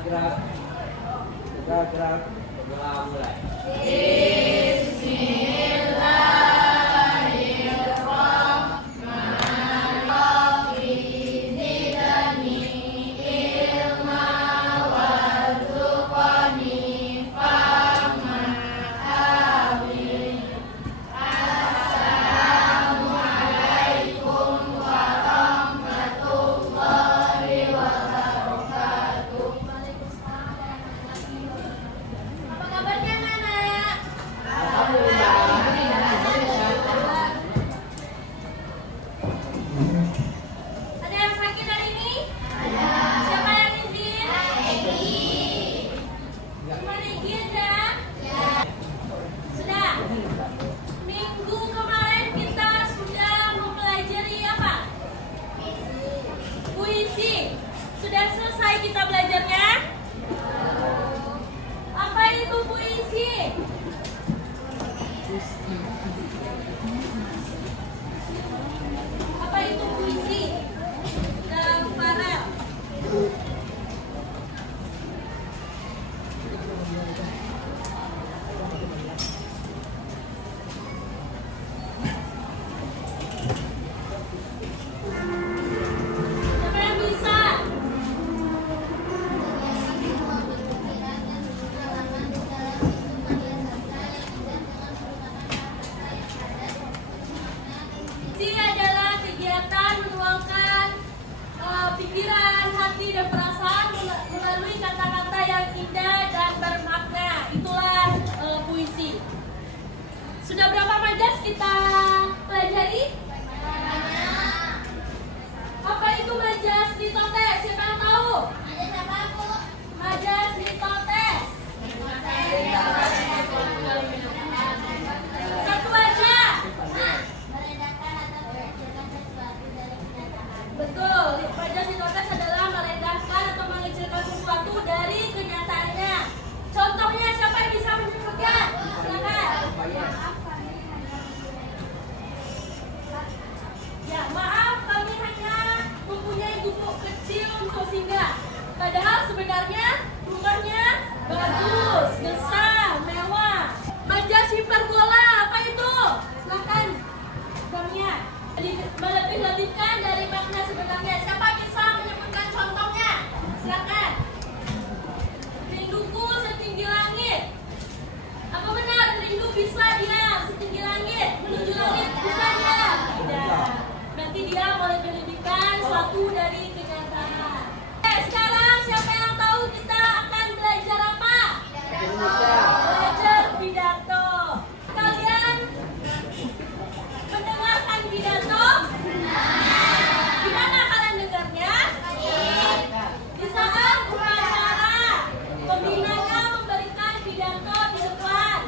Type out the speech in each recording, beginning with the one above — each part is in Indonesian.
gerak. Gerak. Mulai. Apa kabarnya anak-anak? Ada yang sakit hari ini? Ada. Siapa yang izin? Cuma Negi aja? Sudah. Minggu kemarin kita sudah mempelajari apa? Puisi. Sudah selesai kita belajarnya? Apa itu puisi? Apa itu puisi? Dan Farel. Siapa yang bisa? Puisi adalah kegiatan menuangkan pikiran, hati, dan perasaan melalui kata-kata yang indah dan bermakna. Itulah puisi. Sudah berapa majas kita pelajari? Apa itu majas litotes? Siapa yang tahu? Majas litotes. Satu aja. Betul, majas litotes adalah merendahkan atau mengecilkan sesuatu dari kenyataannya. Contohnya siapa yang bisa menyebutkan? Silakan. Ya, maaf, kami hanya mempunyai gubuk kecil untuk singgah. Padahal sebenarnya rumahnya bagus, besar, mewah. Majas hiperbola, apa itu? Silakan, Bangnya. Melebih-lebihkan dari makna sebenarnya. Siapa bisa menyebutkan contohnya? Silakan. Rinduku setinggi langit. Apa benar rindu bisa dia setinggi langit? Menuju langit bisa dia? Tidak. Berarti dia melebih-lebihkan suatu dari kenyataan. Sekarang siapa yang tahu kita akan belajar apa? Belajar pidato. Kalian mendengarkan pidato? Gimana kalian dengarnya? Di saat upacara, pembinanya memberikan pidato di depan.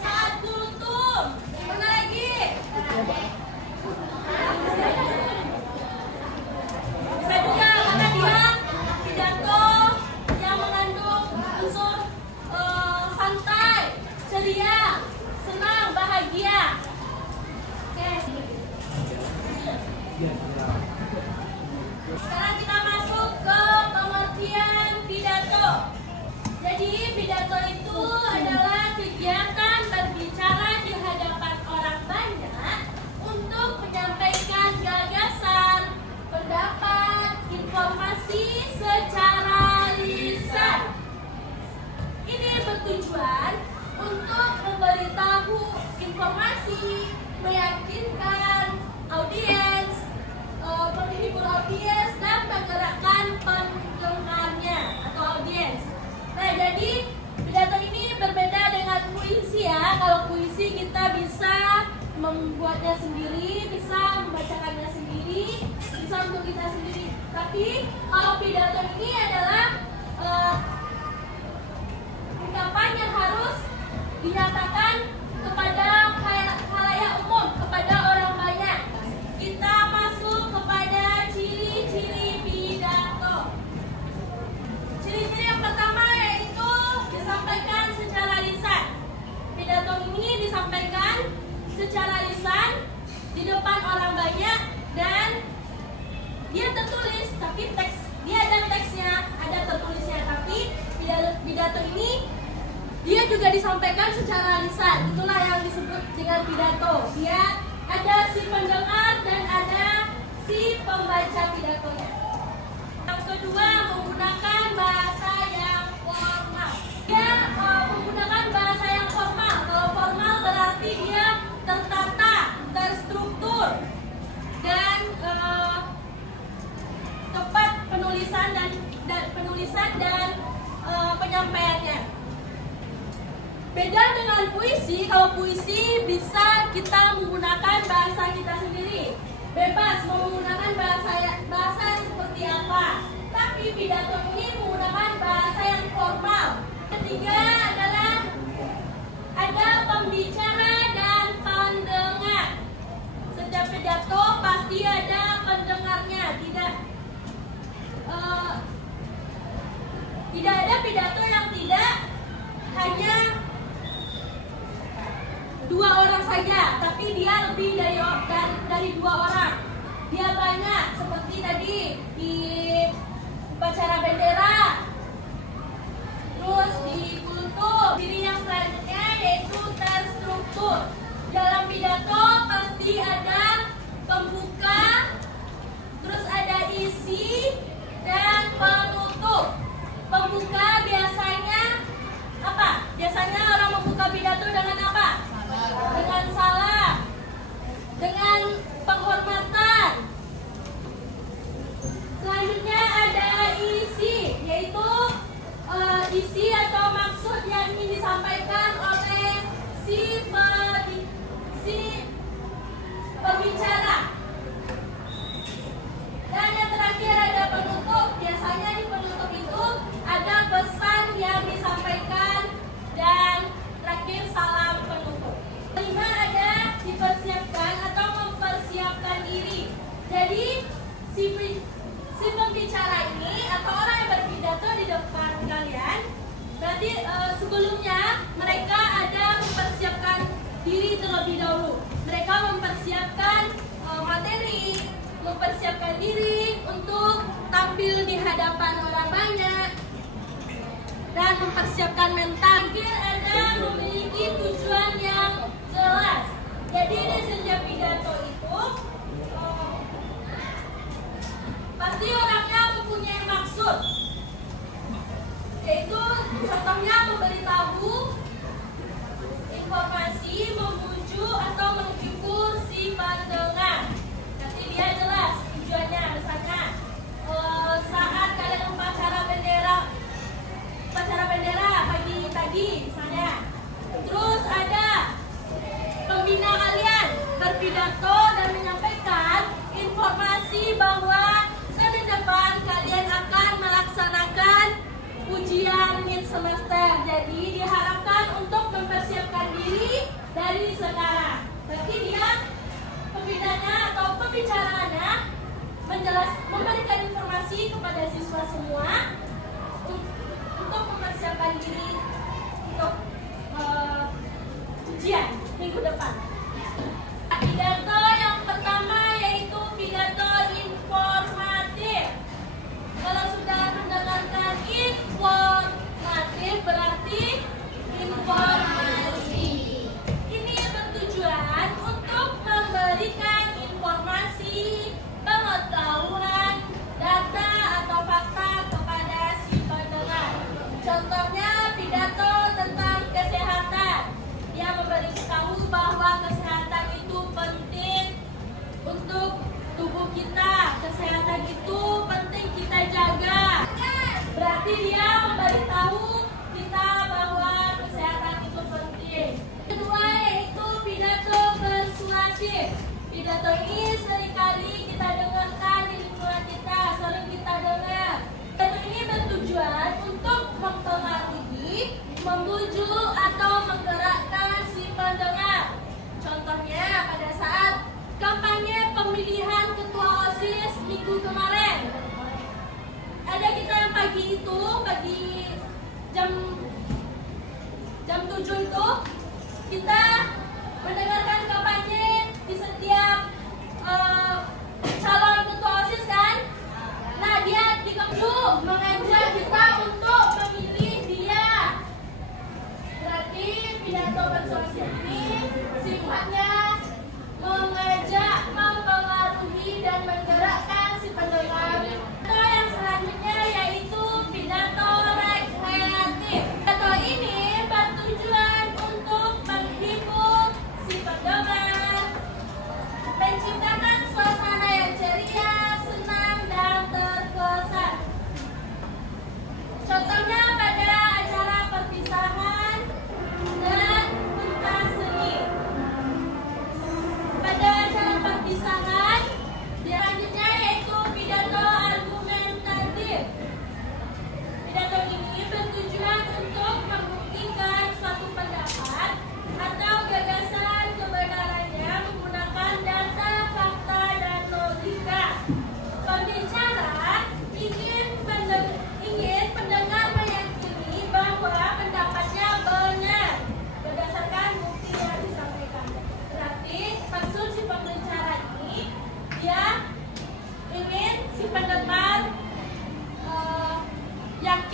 Saat kultum, mana lagi? Bisa juga karena dia pidato yang mengandung unsur santai, ceria, senang, bahagia. Oke. Sekarang kita masuk ke pengertian pidato. Jadi pidato itu adalah kegiatan berbicara di hadapan orang banyak untuk menyampaikan gagasan, pendapat, informasi secara lisan. Ini bertujuan untuk memberitahu informasi, meyakinkan audiens, menghibur audiens, dan menggerakkan pendengarnya atau audiens. Nah, jadi pidato ini berbeda dengan puisi ya. Kalau puisi kita bisa membuatnya sendiri, bisa membacakannya sendiri, bisa untuk kita sendiri. Tapi kalau pidato ini adalah ungkapan yang harus dinyatakan kepada khalayak umum, kepada orang banyak. Kita masuk kepada ciri-ciri pidato. Ciri-ciri yang pertama yaitu disampaikan secara lisan. Pidato ini disampaikan secara lisan di depan orang banyak dan dia tertulis, tapi dia ada teksnya, ada kampanye juga disampaikan secara lisan. Itulah yang disebut dengan pidato. Dia ada si pendengar dan ada si pembaca pidatonya. Yang kedua, menggunakan bahasa yang formal. Dia menggunakan bahasa yang formal. Kalau formal berarti dia tertata, terstruktur, dan tepat penulisan dan penyampaiannya. Beda dengan puisi, kalau puisi bisa kita menggunakan bahasa kita sendiri, bebas mau menggunakan bahasa yang seperti apa. Tapi pidato ini menggunakan bahasa yang formal. Ketiga adalah ada pembicara dan pendengar. Setiap pidato pasti ada pendengarnya, tidak ada pidato yang tidak hanya dua orang saja, tapi dia lebih dari dua orang. Dia banyak, seperti tadi di upacara bendera, terus di kultur. Ciri yang selanjutnya yaitu terstruktur. Dalam pidato pasti ada pembuka, terus ada isi dan penutup. Pembuka biasanya apa? Biasanya orang membuka pidato dengan apa? Dengan salam, dengan penghormatan. Selanjutnya ada isi, yaitu isi atau maksud yang ingin disampaikan oleh si pembicara. Dan yang terakhir ada penutup. Biasanya di penutup itu ada pesan yang disampaikan dan terakhir salam penutup. Kelima ada dipersiapkan atau mempersiapkan diri. Jadi si pembicara ini atau orang yang berpidato di depan kalian, berarti sebelumnya mereka ada mempersiapkan diri terlebih dahulu. Mereka mempersiapkan materi, mempersiapkan diri untuk tampil di hadapan orang banyak, dan mempersiapkan mental. Mungkin ada memiliki tujuan yang jelas. Jadi di setiap pidato itu pasti orangnya mempunyai maksud, yaitu contohnya memberitahu informasi, memuju atau menghibur si pendengar. Nanti dia jelas tujuannya. Misalnya saat kalian upacara bendera pagi tadi misalnya, terus ada pembina kalian berpidato dan menyampaikan informasi bahwa senin depan kalian akan melaksanakan ujian mid semester. Jadi diharapkan untuk mempersiapkan diri dari sekarang. Berarti dia pembinanya atau pembicaranya memberikan informasi kepada siswa semua untuk mempersiapkan diri untuk ujian minggu depan. Pidato yang pertama yaitu pidato informatif. Kalau sudah mendengarkan informatif berarti informasi. Ini bertujuan untuk memberikan informasi, pengetahuan, data atau fakta kepada si pendengar. Contohnya pidato tentang kesehatan. Dia memberitahu bahwa kesehatan itu penting untuk tubuh kita. Kesehatan itu penting kita jaga. Berarti dia memberitahu kita bahwa kesehatan itu penting. Kedua yaitu pidato persuasif. Pidato ini seringkali kita dengarkan di lingkungan kita, sering kita dengar. Pidato ini bertujuan untuk mempengaruhi, membujuk atau menggerakkan si pendengar. Contohnya pada saat kampanye pemilihan ketua OSIS minggu kemarin. Ada kita yang pagi jam 7 itu kita mendengarkan kampanye di setiap calon ketua OSIS kan. Nah dia di mengajak kita untuk memilih dia.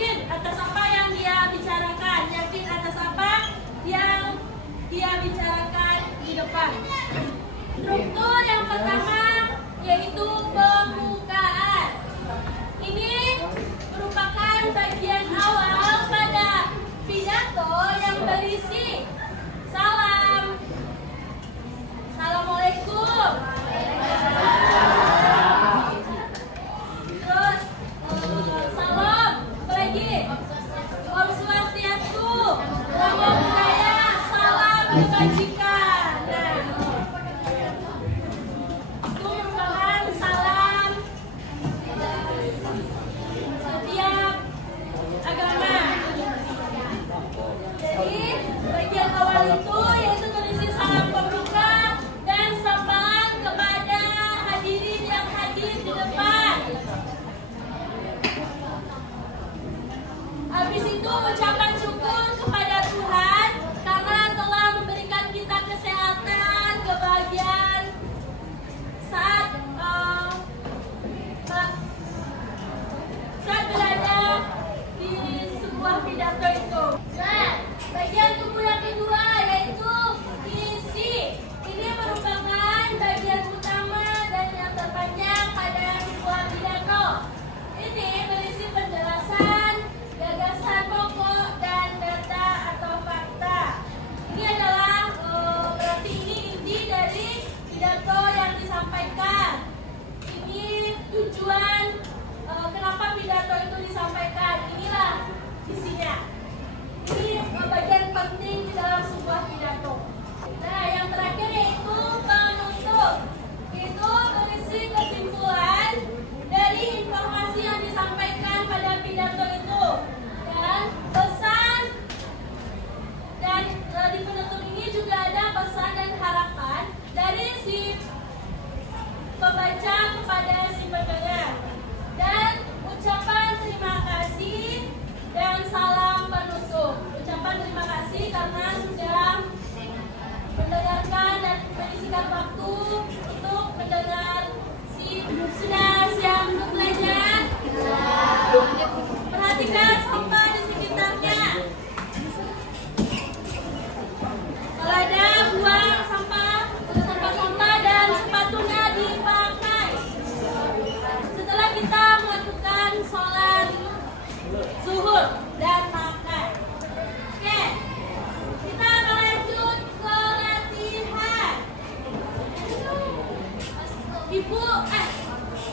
yakin atas apa yang dia bicarakan, yakin atas apa yang dia bicarakan di depan. Struktur yang pertama yaitu pembukaan. Ini merupakan bagian awal pada pidato yang berisi salam, assalamualaikum, terus salam, apa lagi, Om Swastiastu, Namo Buddhaya, salam kebajikan. Nah, itu merupakan salam setiap agama. Jadi bagian awal itu yaitu berisi salam pembuka dan sapaan kepada hadirin yang hadir di depan. Habis itu ucapan syukur kepada Tuhan karena telah memberikan kita kesehatan, kebahagiaan saat berada di sebuah pidato itu. Nah, bagian tubuh yang kedua yaitu isi. Ini merupakan bagian utama dan yang terpanjang pada sebuah pidato. Ini berisi penjelasan, gagasan pokok, dan data atau fakta. Ini adalah berarti ini inti dari pidato yang disampaikan. Ini tujuan kenapa pidato itu disampaikan. Inilah isinya. Ini bagian penting di dalam sebuah pidato. Nah, yang terakhir yaitu penutup. Itu berisi kesimpulan dari informasi yang disampaikan pada pidato itu dan pesan. Dan di penutup ini juga ada pesan dan harapan dari si pembaca kepada si pendengar, dan ucapan terima kasih dan salam penutup. Ucapan terima kasih karena sudah mendengarkan dan menyisikan waktu untuk mendengar sudah siap untuk belajar. Perhatikan sampah di sekitarnya. Kalau ada, buang sampah dan sepatunya dipakai. Setelah kita melakukan sholat zuhur dan makan. Oke, kita akan lanjut ke latihan. Ibu,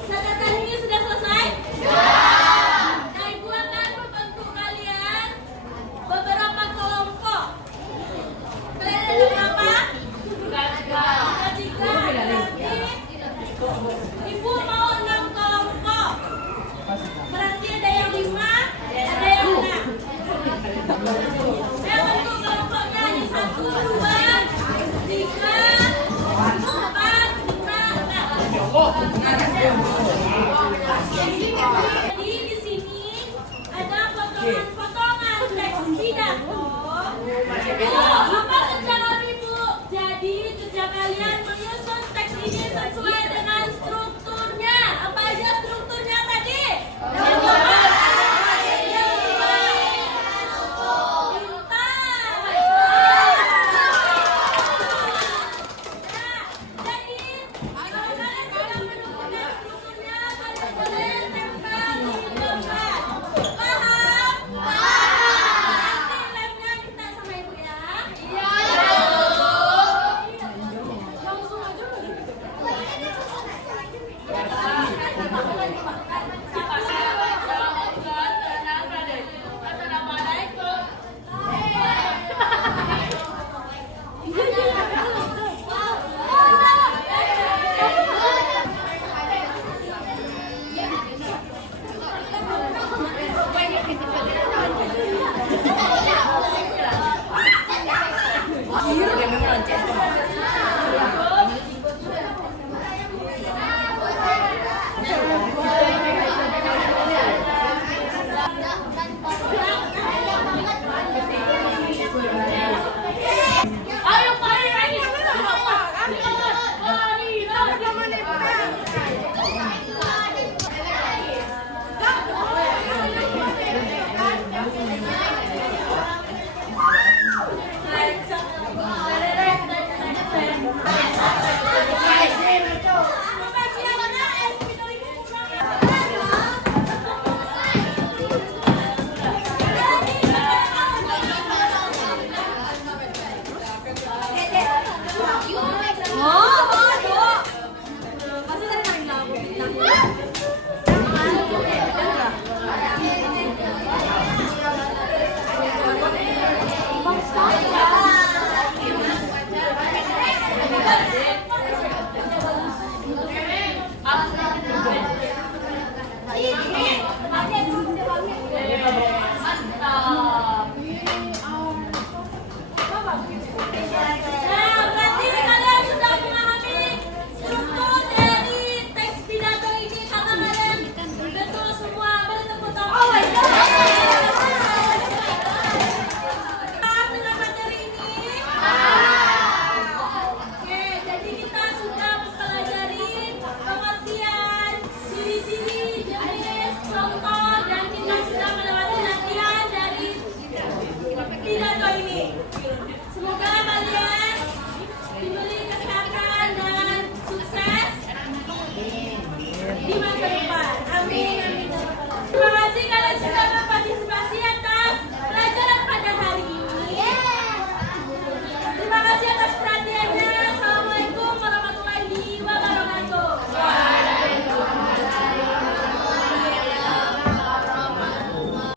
catatan ini sudah selesai? Nah, Ibu akan membentuk kalian beberapa kelompok. Kalian ada berapa? Ada 3, berarti Ibu mau 6 kelompok. Berarti ada yang 5, ada yang 6. Saya bentuk kelompoknya di 1, 2, 3, 4, 5, 6. Jadi di sini ada potongan-potongan teks pidato.